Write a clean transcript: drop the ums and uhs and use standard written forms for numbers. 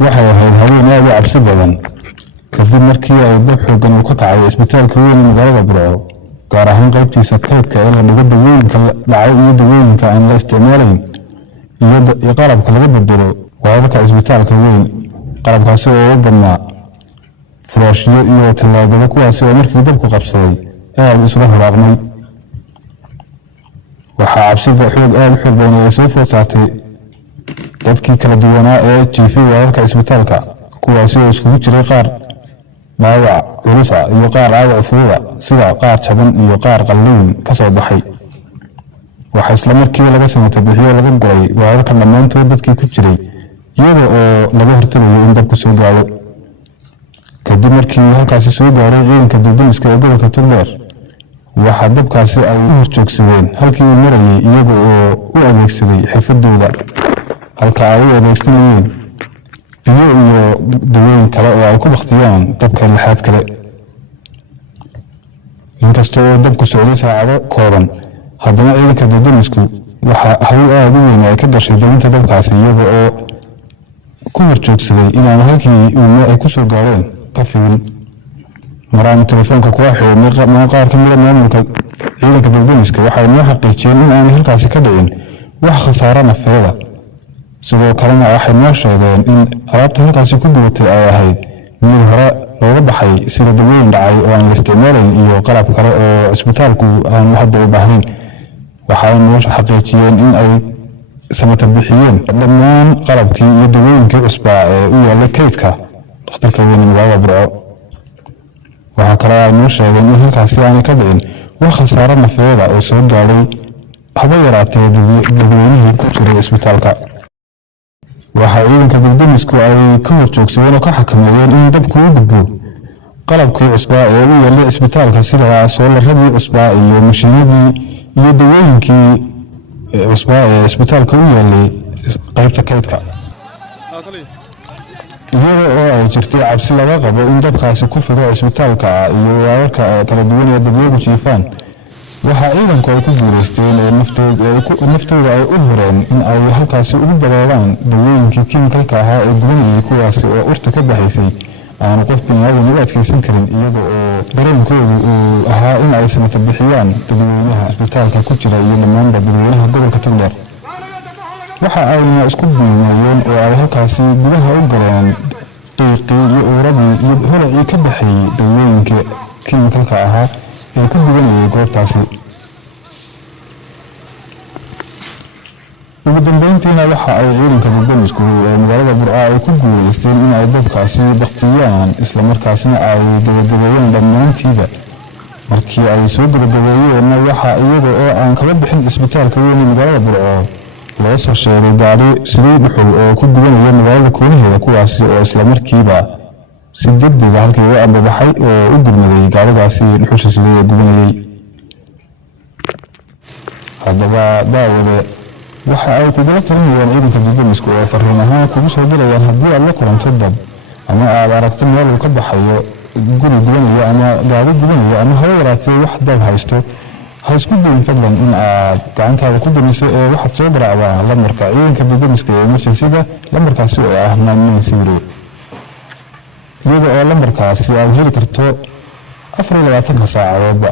waxay ahayd haween aad u cabsi badan kadib markii ay dab xooggan uu ka kacay isbitaalka weyn ee magaalada Burco gaar ahaan qaybtiisa kaydka ee la dhigo dawooyinka dhacay iyo dawooyinka aan la isticmaalayn iyo qalabka laga bedelo wararka isbitaalka weyn qalabkaasi oo u badnaa furaashyo iyo talaagada kuwaasi oo markii dabku qabsaday aad isla haraaqmay waxaa cabsida aad u xoog badan ay soo food saartay dadkii kala duwanaa ee jiifay wararka isbitaalka kuwaasi oo iskugu jiray qaar dhaawac culus ah iyo qaar dhaawac fudud ah sida qaar jaban iyo qaar qalliin ka soo baxay waxaa isla markii laga sameeyay bixiyo laga goray wararka dhammaantood dadkii ku jiray iyada oo laga hortagayo in dabku soo gaaro kadib markii halkaasi soo gaaray ciidanka dib-u-dhiska ee gobolka Togdheer waxaa dabkaasi ay u horjoogsadeen halkii uu marayay iyaga oo u adeegsaday xirfadooda halka ay u adeegsanayeen biyo iyo dawooyin kale oo ay ku baktiyaan dabka lixaad kale inkastoo dabku socday saacado kooban haddana ciidanka dib-u-dhisku waxaa hawl aad u weyn ay ka gashay daminta dabkaasi iyaga oo ku horjoogsaday inaan halkii ay ku soo gaareen ka fidin maraan telefoonka kuwa xidhay qaar ka mid ah maamulka ciidanka dib-u-dhiska waxay noo xaqiijiyeen in aanay halkaasi ka dhicin wax khasaare nafeeda sidoo kalena waxay noo sheegeen in alaabta halkaasi ku gubatay ay ahayd mid hore looga baxay sida dawooyin dhacay oo aan la isticmaalayn iyo qalab kale oo isbitaalku aan hadda u baahnayn waxay noo xaqiijiyeen in ay samata bixiyeen dhammaan qalabkii iyo dawooyinkii cusbaa ee u yaallay kaydka dhakhtarka weyn ee magaalada Burco waxaa kale ay noo sheegeen in halkaasi aanay ka dhicin wax khasaare nafeeda oo soo gaadhay haba yaraatee dadweynihii ku jiray isbitaalka waxaa ciidanka dib-u-dhisku ay ka horjoogsadeen oo ka xakameeyeen in dabku u gudbo qalabkii cusbaa ee u yaallay isbitaalka sida soolarradii cusbaa iyo mashiinadii iyo dawooyinkii cusbaa ee isbitaalka u yaallay qaybta kaydka iyada oo ay jirtay cabsi laga qabo in dabkaasi ku fido isbitaalka iyo wararka kala duwan ee dadweynuhu jiifaan waxaa ciidanku ay ku guuleysteen naftooda ay u horeen in ay halkaasi ugu dareeraan dawooyinkii kiimikalka ahaa ee gubanayay kuwaasi oo urta ka baxaysay aanu qof bini'aadan u adkaysan karin iyada oo dareenkoodu uu ahaa in ay samata bixiyaan dadweynaha isbitaalka ku jira iyo dhammaanba dadweynaha gobolka Togdheer waxa ayna isku buumeeyeen oo ay halkaasi gudaha u galeen qiiqii iyo uuradii iyo holacii ka baxayay dawooyinka kiimikalka ahaa ee ku gubanayay goobtaasi ugu dambeyntiina waxa ay ciidanka dib-u-dhisku ee magaalada Burco ay ku guuleysteen in ay dabkaasi baktiyaan isla markaasna ay gabagabeeyeen dhammaantiiba markii ay soo gabagabeeyeen waxa iyaga oo aan kala bixin isbitaalka weyn ee magaalada Burco loo soo sheegay gaari sidii dhuxul oo ku gubanaya magaalada koonaheeda kuwaasi oo isla markiiba si degdeg ah halkii uga ambabaxay oo u gurmaday gaarigaasi dhuxusha sidii ee gubanayay haddaba daawade waxa ay kugula talinayaan ciidanka dib-u-dhisku oo fariin ahaan kugu soo dirayaan haddii aad la kulanto dab ama aad aragto meel uu ka baxayo guri gubanaya ama gaari gubanaya ama haba yaraatee wax dab haysto ha isku dayin fadlan in aad gacantaada ku damiso ee waxaad soo garaacdaa lambarka ciidanka dib-u-dhiska ee emergency-ga lambarkaasi oo ah 990 iyada oo lambarkaasi aad heli karto 24 saacadoodba